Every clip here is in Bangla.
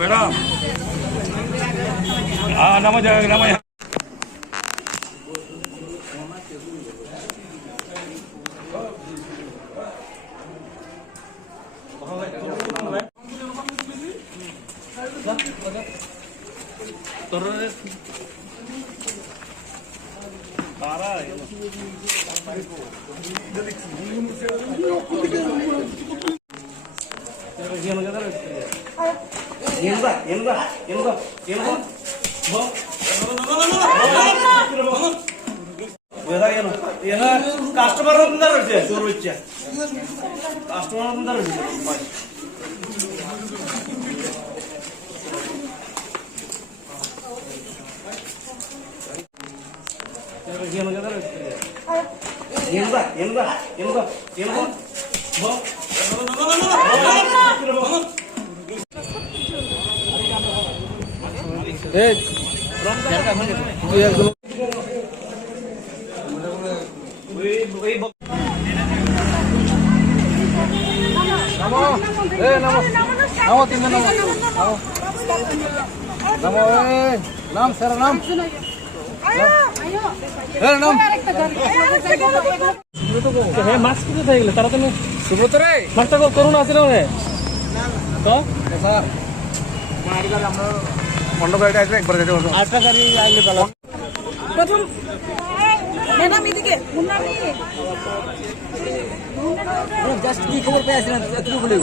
मैडम नामा जाएगा नामा কাস্টমার রয়েছে চোর হচ্ছে কাস্টমার রয়েছে नाम सर नाम नाम মাস্ক কোথায় থাকে গেলে তারা তো সুব্রত রে মাস্কটা করুন আছে না মানে তো স্যার মার গাড়ি আমরা মন্ডপ গাড়িটা আসবে একবার যেতে বলবো আটটা গাড়ি আইলে ভালো প্রথম ম্যাডাম এদিকে মুন্নামি জাস্ট কি খবর পেয়ে আসেন এতটুকু বলে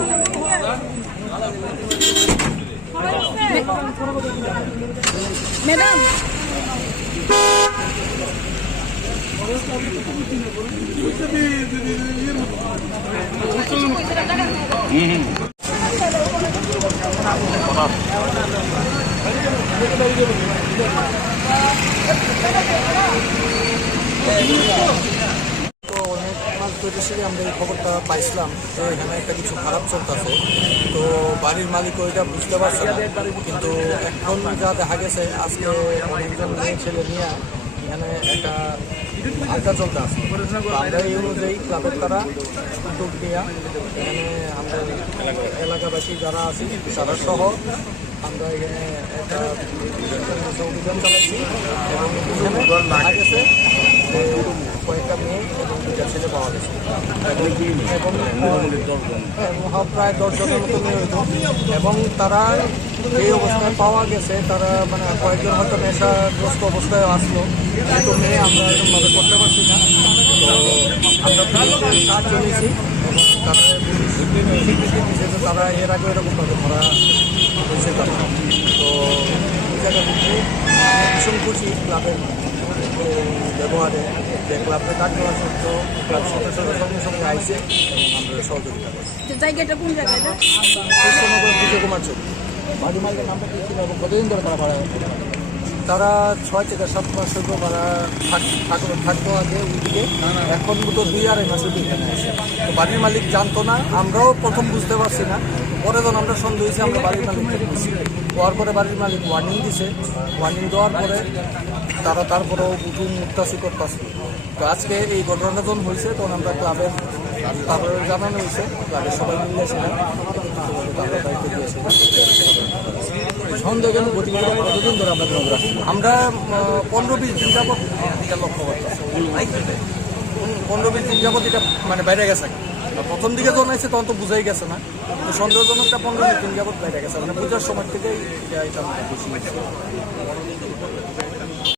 ম্যাডাম তো অনেক মাস ধরে আমরা এই খবরটা পাইছিলাম যে এখানে একটা কিছু খারাপ চলতেছে তো বাড়ির মালিক ওইটা বুঝতে পারছে না কিন্তু এখন যা দেখা গেছে আজকে অনেকজন মেয়ে ছেলে নিয়ে এখানে একটা আড্ডা চলতে আছে আমরা এই অনুযায়ী ক্লাবের তারা উদ্যোগ নিয়ে এখানে আমরা এলাকাবাসী যারা আছে তারা সহ আমরা এখানে একটা অভিযান চালাচ্ছি এবং এখানে দেখা গেছে কয়েকটা মেয়ে এবং দুটা ছেলে পাওয়া গেছে এবং প্রায় 10 জনের মতো মেয়ে হইতো এবং তারা এই অবস্থায় পাওয়া গেছে তারা মানে কয়েকজন হয়তো নেশাগ্রস্ত অবস্থায় আসলো কিন্তু মেয়ে আমরা এরকমভাবে করতে পারছি না তো আমরা পুলিশের সাহায্য নিয়েছি এবং তারা স্বীকৃতি দিয়েছে যে তারা এর আগে এরকমভাবে ধরা হয়েছে তারা তো এই জায়গা থেকে ভীষণ খুশি ক্লাবের ব্যবহারে যে ক্লাবের কার্যকর সত্য ক্লাব সদস্যরা সঙ্গে সঙ্গে আইসে এবং আমরা সহযোগিতা করছি জায়গাটা কোন জায়গাটা কৃষ্ণনগর বিজয় কুমার চৌধুরী বাড়ি মালিকের নামটা কি ছিল এবং কতদিন ধরে তারা ভাড়া তারা 6 থেকে 7 মাস হইব ভাড়া থাকতো আগে ওইদিকে এখন মতো 2-2.5 মাসের এখানে আসে তো বাড়ির মালিক জানতো না আমরাও প্রথম বুঝতে পারছি না পরে যখন আমরা সন্দেহ হয়েছি আমরা বাড়ির মালিককে দিয়েছি হওয়ার পরে বাড়ির মালিক ওয়ার্নিং দিছে ওয়ার্নিং দেওয়ার পরে তারা তারপরেও বুঝুন মুক্তাসি করতেছে তো আজকে এই ঘটনাটা যখন হয়েছে তখন আমরা ক্লাবের তারপরে জানানো হয়েছে ক্লাবের সবাই মিলে এসেছিলাম তাদের দায়িত্ব দিয়েছিলাম সন্দেহ কেন গতিবিধি কতদিন ধরে আপনাদের নজর আসছে আমরা 15-20 দিন যাবত এটা লক্ষ্য করতেছি 15-20 দিন যাবত এটা মানে বাইরে গেছে প্রথম দিকে যখন আছে তখন তো বুঝাই গেছে না তো সন্দেহজনকটা 15-20 দিন যাবত বাইরে গেছে মানে পূজার সময় থেকে এটা বেশি